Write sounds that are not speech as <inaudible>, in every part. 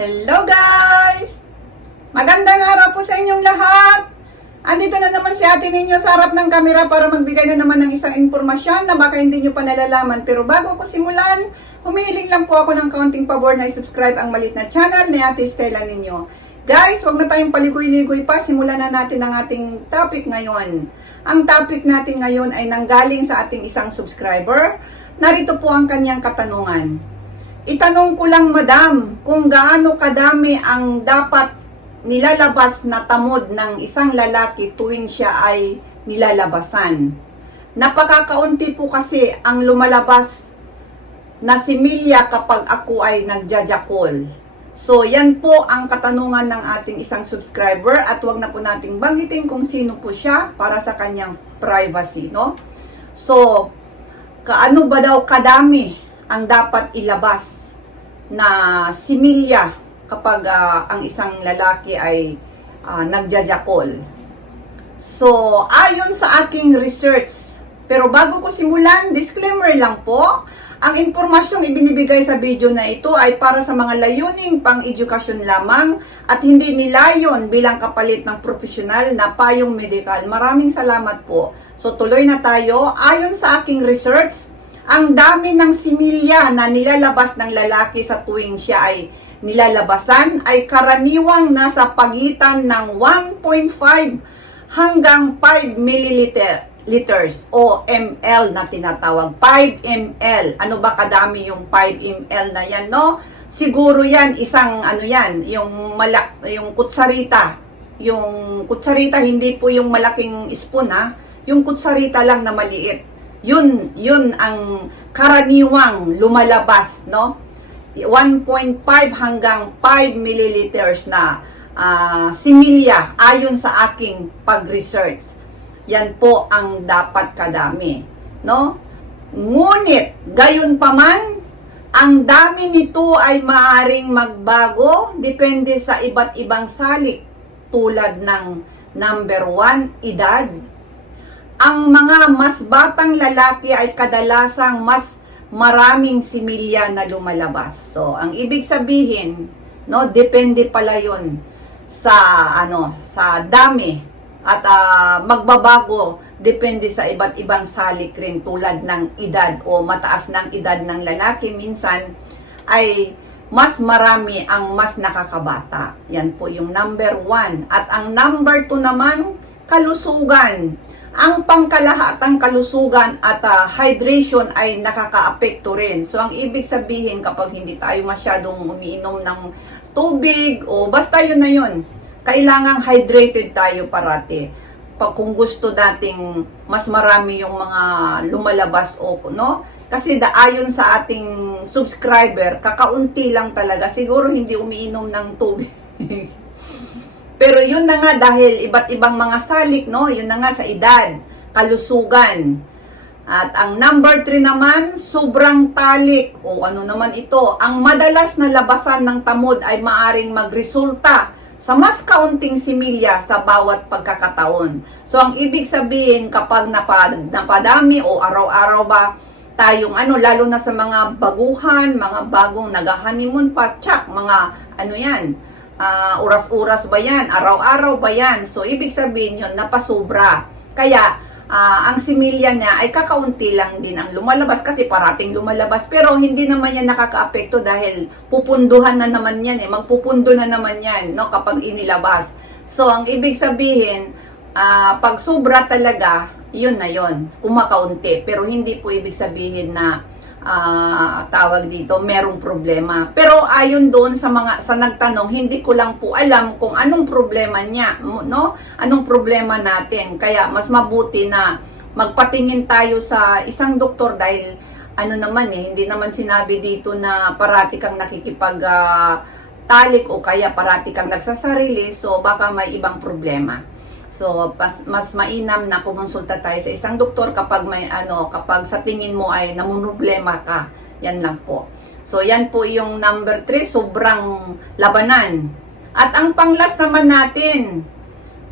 Hello guys! Magandang araw po sa inyong lahat! Andito na naman si ate ninyo sa harap ng kamera para magbigay na naman ng isang impormasyon na baka hindi nyo pa nalalaman. Pero bago ko simulan, humihiling lang po ako ng kaunting pabor na i-subscribe ang malit na channel ni ate Stella ninyo. Guys, wag na tayong paligoy-ligoy pa. Simulan na natin ang ating topic ngayon. Ang topic natin ngayon ay nanggaling sa ating isang subscriber. Narito po ang kanyang katanungan. Itanong ko lang madam, kung gaano kadami ang dapat nilalabas na tamod ng isang lalaki tuwing siya ay nilalabasan. Napakakaunti po kasi ang lumalabas na similya kapag ako ay nagjajakol. So, yan po ang katanungan ng ating isang subscriber at wag na po nating banggitin kung sino po siya para sa kanyang privacy, no? So, kaano ba daw kadami ang dapat ilabas na similya kapag ah, ang isang lalaki ay ah, nagjajakol. So, ayon sa aking research, pero bago ko simulan, disclaimer lang po, ang impormasyong ibinibigay sa video na ito ay para sa mga layuning pang-edukasyon lamang at hindi nilayon bilang kapalit ng profesional na payong medikal. Maraming salamat po. So tuloy na tayo. Ayon sa aking research, ang dami ng similya na nilalabas ng lalaki sa tuwing siya ay nilalabasan ay karaniwang nasa pagitan ng 1.5 hanggang 5 milliliter liters o ml na tinatawag. 5 ml ano ba kadami yung 5 ml na yan no? Siguro yan isang ano yan yung mala yung kutsarita. Yung kutsarita hindi po yung malaking spoon ha? Yung kutsarita lang na maliit yun yun ang karaniwang lumalabas no 1.5 hanggang 5 milliliters na ah, similya ayon sa aking pag-research. Yan po ang dapat kadami, no? Ngunit gayon pa man, ang dami nito ay maaring magbago depende sa iba't ibang salik tulad ng number one, edad. Ang mga mas batang lalaki ay kadalasang mas maraming similya na lumalabas. So, ang ibig sabihin, no, depende pala 'yon sa ano, sa dami at ah, magbabago depende sa iba't ibang salik rin tulad ng edad o mataas ng edad ng lalaki minsan ay mas marami ang mas nakakabata. Yan po yung number one. At ang number two naman, kalusugan. Ang pangkalahatang kalusugan at ah, hydration ay nakakaapekto rin. So, ang ibig sabihin kapag hindi tayo masyadong umiinom ng tubig o basta yun na yun, kailangang hydrated tayo parati. Pa, kung gusto nating mas marami yung mga lumalabas o no? Kasi da, ayon sa ating subscriber, kakaunti lang talaga. Siguro hindi umiinom ng tubig. <laughs> Pero yun na nga dahil iba't ibang mga salik, no? Yun na nga sa edad, kalusugan. At ang number 3 naman, sobrang talik. O ano naman ito, ang madalas na labasan ng tamod ay maaring magresulta sa mas kaunting similya sa bawat pagkakataon. So ang ibig sabihin kapag napad, napadami o araw-araw ba tayong ano, lalo na sa mga baguhan, mga bagong nag-honeymoon pa, tsak, mga ano yan, ah, oras-oras ba yan, araw-araw ba yan. So, ibig sabihin yun, napasobra. Kaya, ah, ang similya niya ay kakaunti lang din ang lumalabas kasi parating lumalabas. Pero hindi naman yan nakakaapekto dahil pupunduhan na naman yan eh. Magpupundo na naman yan no, kapag inilabas. So, ang ibig sabihin, ah, pag sobra talaga, yun na yun, kumakaunti. Pero hindi po ibig sabihin na ah, tawag dito, merong problema. Pero ayon doon sa mga sa nagtanong, hindi ko lang po alam kung anong problema niya, no? Anong problema natin. Kaya mas mabuti na magpatingin tayo sa isang doktor dahil ano naman eh, hindi naman sinabi dito na parati kang nakikipag ah, talik o kaya parati kang nagsasarili, so baka may ibang problema. So, mas, mas mainam na kumonsulta tayo sa isang doktor kapag may ano, kapag sa tingin mo ay namumroblema ka. Yan lang po. So, yan po yung number 3, sobrang labanan. At ang panglas naman natin,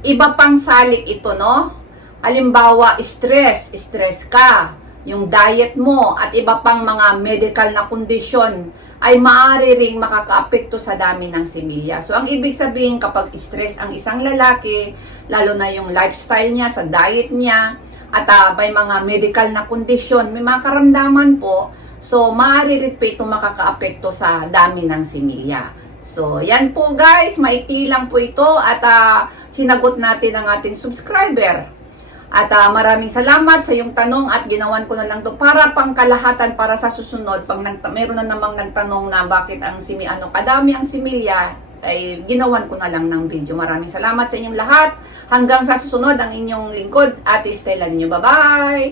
iba pang salik ito, no? Halimbawa, stress, stress ka. Yung diet mo at iba pang mga medical na kondisyon ay maaari ring makakaapekto sa dami ng similya. So, ang ibig sabihin kapag stress ang isang lalaki, lalo na yung lifestyle niya, sa diet niya, at ah, may mga medical na kondisyon, may mga karamdaman po, so maaari rin po itong makakaapekto sa dami ng similya. So, yan po guys, maikli lang po ito at ah, sinagot natin ang ating subscriber. At ah, maraming salamat sa iyong tanong at ginawan ko na lang to para pangkalahatan para sa susunod. Pag nag, meron na namang nagtanong na bakit ang simi ano kadami ang similya, ay ginawan ko na lang ng video. Maraming salamat sa inyong lahat. Hanggang sa susunod ang inyong lingkod, Ate Stella ninyo. Bye-bye!